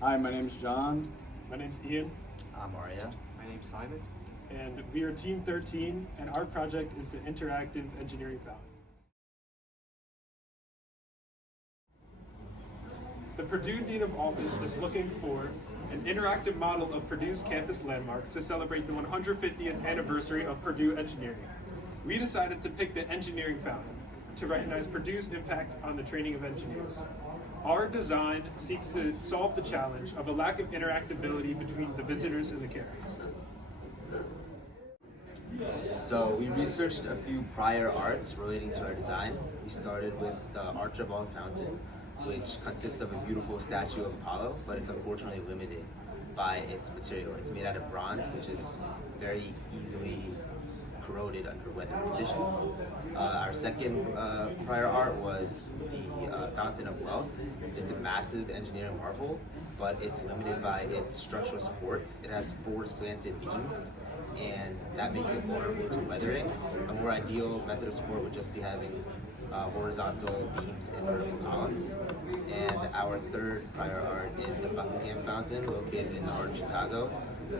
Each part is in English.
Hi, my name's John. My name's Ian. I'm Arya. My name's Simon. And we are Team 13, and our project is the Interactive Engineering Fountain. The Purdue Dean of Office is looking for an interactive model of Purdue's campus landmarks to celebrate the 150th anniversary of Purdue engineering. We decided to pick the Engineering Fountain to recognize Purdue's impact on the training of engineers. Our design seeks to solve the challenge of a lack of interactability between the visitors and the campus. So we researched a few prior arts relating to our design. We started with the Archibald Fountain, which consists of a beautiful statue of Apollo, but it's unfortunately limited by its material. It's made out of bronze, which is very easily corroded under weather conditions. Our second prior art was the Fountain of Wealth. It's a massive engineering marvel, but it's limited by its structural supports. It has 4 slanted beams, and that makes it vulnerable to weathering. A more ideal method of support would just be having horizontal beams and vertical columns. And our third prior art is the Buckingham Fountain, located in the heart of Chicago.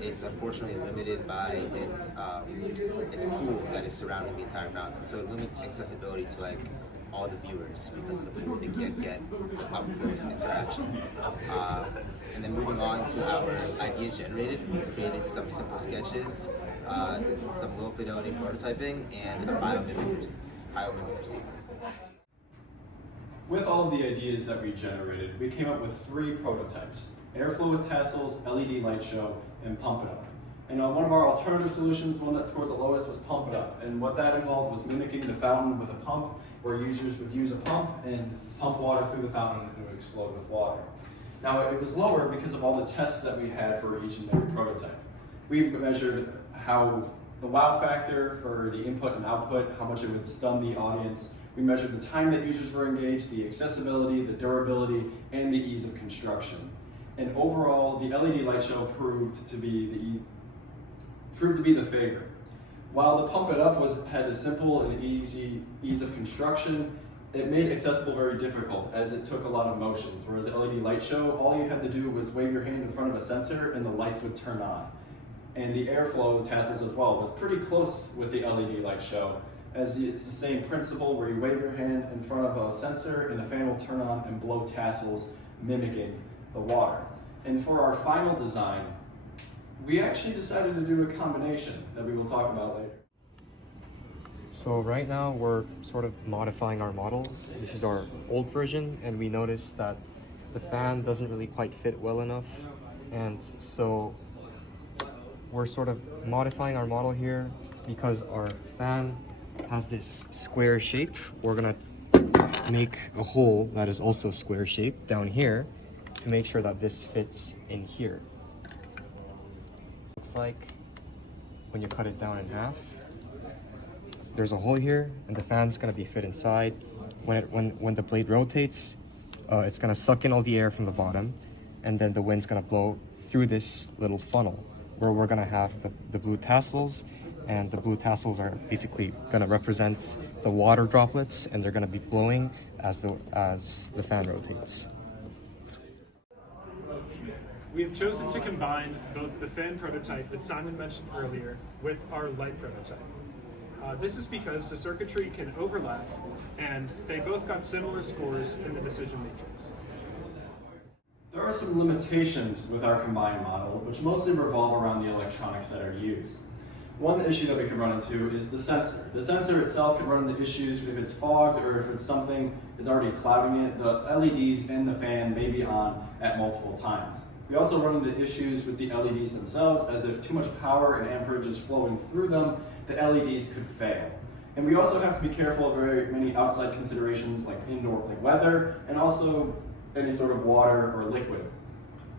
It's unfortunately limited by its pool that is surrounding the entire fountain, so it limits accessibility to like all the viewers because of the pool. They can't get up close interaction. And then moving on to our ideas generated, we created some simple sketches, some low fidelity prototyping, and biomimicry. With all of the ideas that we generated, we came up with 3 prototypes: airflow with tassels, LED light show, and pump it up. And one of our alternative solutions, one that scored the lowest, was pump it up. And what that involved was mimicking the fountain with a pump, where users would use a pump and pump water through the fountain and it would explode with water. Now it was lower because of all the tests that we had for each and every prototype. We measured how the wow factor for the input and output, how much it would stun the audience. We measured the time that users were engaged, the accessibility, the durability, and the ease of construction. And overall, the LED light show proved to be the favorite. While the pump it up had a simple and easy ease of construction, it made accessible very difficult as it took a lot of motions. Whereas the LED light show, all you had to do was wave your hand in front of a sensor and the lights would turn on. And the airflow tassels as well was pretty close with the LED light show, as it's the same principle where you wave your hand in front of a sensor and the fan will turn on and blow tassels mimicking the water. And for our final design, we actually decided to do a combination that we will talk about later. So right now we're sort of modifying our model. This is our old version, and we noticed that the fan doesn't really quite fit well enough. And so we're sort of modifying our model here because our fan has this square shape. We're gonna make a hole that is also square shaped down here to make sure that this fits in here. Looks like when you cut it down in half, there's a hole here, and the fan's gonna be fit inside. When the blade rotates, it's gonna suck in all the air from the bottom, and then the wind's gonna blow through this little funnel where we're gonna have the blue tassels, and the blue tassels are basically gonna represent the water droplets, and they're gonna be blowing as the fan rotates. We have chosen to combine both the fan prototype that Simon mentioned earlier with our light prototype. This is because the circuitry can overlap, and they both got similar scores in the decision matrix. There are some limitations with our combined model, which mostly revolve around the electronics that are used. One issue that we can run into is the sensor. The sensor itself can run into issues if it's fogged or if it's something is already clouding it. The LEDs and the fan may be on at multiple times. We also run into issues with the LEDs themselves, as if too much power and amperage is flowing through them, the LEDs could fail. And we also have to be careful of very many outside considerations like indoor, like weather, and also any sort of water or liquid.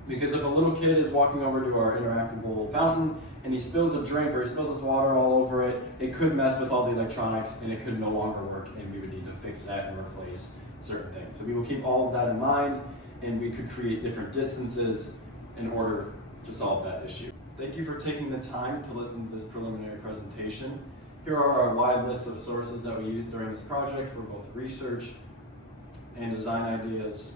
Because if a little kid is walking over to our interactable fountain and he spills a drink or he spills his water all over it, it could mess with all the electronics and it could no longer work, and we would need to fix that and replace certain things. So we will keep all of that in mind, and we could create different distances in order to solve that issue. Thank you for taking the time to listen to this preliminary presentation. Here are our wide list of sources that we used during this project for both research and design ideas.